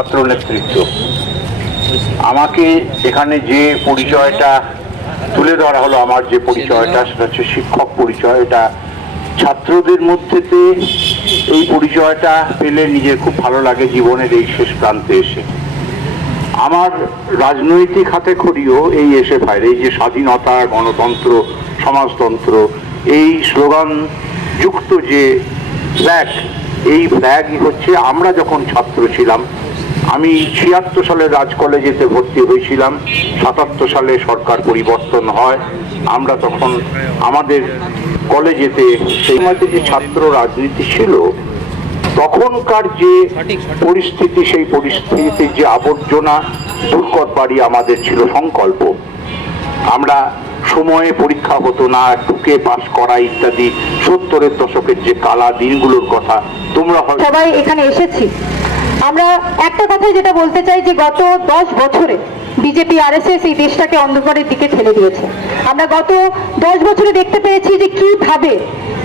ছাত্র নেতৃত্ব। আমাকে এখানে যে পরিচয়টা তুলে ধরা হলো, আমার যে পরিচয়টা, সেটা হচ্ছে শিক্ষক পরিচয়। এটা ছাত্রদের মধ্যেতে এই পরিচয়টা পেলে নিজের খুব ভালো লাগে জীবনের এই শেষ প্রান্তে এসে। আমার রাজনৈতিক হাতে খড়িও এই এসে ফাইল এই যে স্বাধীনতা, গণতন্ত্র, সমাজতন্ত্র, এই স্লোগান যুক্ত যে ফ্ল্যাগ এই ফ্ল্যাগই হচ্ছে আমরা যখন ছাত্র ছিলাম আমি ছিয়াত্তর সালে রাজ কলেজেতে ভর্তি হয়েছিলাম। সাতাত্তর সালে সরকার পরিবর্তন হয়। আমরা তখন আমাদের কলেজেতে সেই মধ্যে যে ছাত্র রাজনীতি ছিল, তখনকার যে পরিস্থিতি, সেই পরিস্থিতির যে আবর্জনা দূর করবারই আমাদের ছিল সংকল্প। আমরা সময়ে পরীক্ষা হতো না, টুকে পাশ করা ইত্যাদি। সত্তরের দশকের যে কালা দিনগুলোর কথা, তোমরা সবাই এখানে এসেছি। আমরা একটা কথাই যেটা বলতে চাই যে গত দশ বছরে বিজেপি আর এস এস এই দেশটাকে অন্ধকারের দিকে ঠেলে দিয়েছে। আমরা গত দশ বছরে দেখতে পেয়েছি যে কীভাবে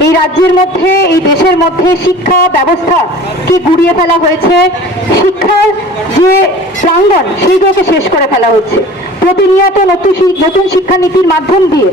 এই রাজ্যের মধ্যে, এই দেশের মধ্যে শিক্ষা ব্যবস্থা কি গুড়িয়ে ফেলা হয়েছে, শিক্ষার যে প্রাঙ্গণ সেইগুলোকে শেষ করে ফেলা হচ্ছে। প্রতিনিয়ত নতুন শিক্ষানীতির মাধ্যম দিয়ে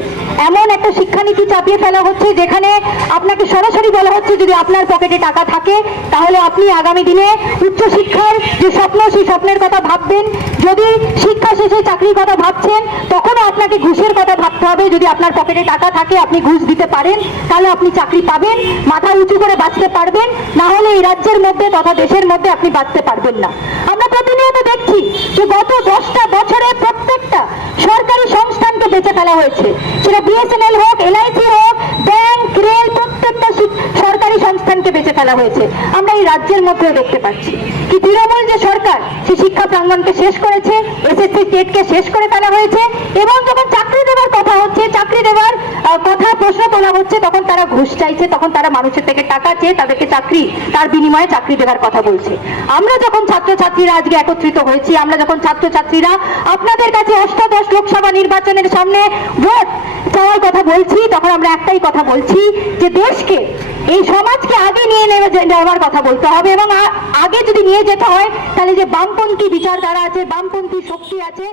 এমন একটা শিক্ষানীতি চাপিয়ে ফেলা হচ্ছে যেখানে আপনাকে সরাসরি বলা হচ্ছে যদি আপনার পকেটে টাকা থাকে, তাহলে আপনি আগামী দিনে উচ্চশিক্ষার যে স্বপ্ন, সেই স্বপ্নের কথা ভাববেন। যদি শিক্ষা শেষে চাকরির কথা ভাবছেন, তখনও আপনাকে ঘুষের কথা ভাবতে হবে। যদি আপনার পকেটে টাকা থাকে, আপনি ঘুষ দিতে পারেন, তাহলে আপনি চাকরি পাবেন, মাথা উঁচু করে বাঁচতে পারবেন। না হলে এই রাজ্যের মধ্যে তথা দেশের মধ্যে আপনি বাঁচতে পারবেন না। আমরা প্রতিনিয়ত দেখছি যে গত দশটা বছরে প্রত্যেকটা সরকারি সংস্থানকে বেঁচে ফেলা হয়েছে। সেটা বিএসএনএল হোক এলআইসি হোক ব্যাংক রেল প্রত্যেকটা সরকারি সংস্থানকে বেঁচে ফেলা হয়েছে। আমরা এই রাজ্যের মধ্যেও দেখতে পাচ্ছি। কি তৃণমূল যে সরকার, সে শিক্ষা প্রাঙ্গণকে শেষ করেছে এসএসসি টেটকে শেষ করে ফেলা হয়েছে, এবং যখন চাকরি দেওয়ার কথা হচ্ছে, চাকরি দেওয়ার আহ, কথা প্রশ্ন তোলা হচ্ছে তখন তারা ঘুষ চাইছে তখন তারা মানুষের থেকে টাকা চেয়ে তাদেরকে চাকরি তার বিনিময়ে চাকরি দেওয়ার কথা বলছে। আমরা যখন ছাত্রছাত্রীরা আজকে একত্রিত হয়েছি আমরা যখন ছাত্রছাত্রীরা আপনাদের কাছে অষ্টাদশ লোকসভা নির্বাচনের সামনে ভোট চাওয়ার কথা বলছি তখন আমরা একটাই কথা বলছি যে দেশকে এই সমাজকে আগে নিয়ে নেওয়া যাওয়ার কথা বলতে হবে এবং আগে যদি নিয়ে যেতে হয় তাহলে যে বামপন্থী বিচারধারা আছে বামপন্থী শক্তি আছে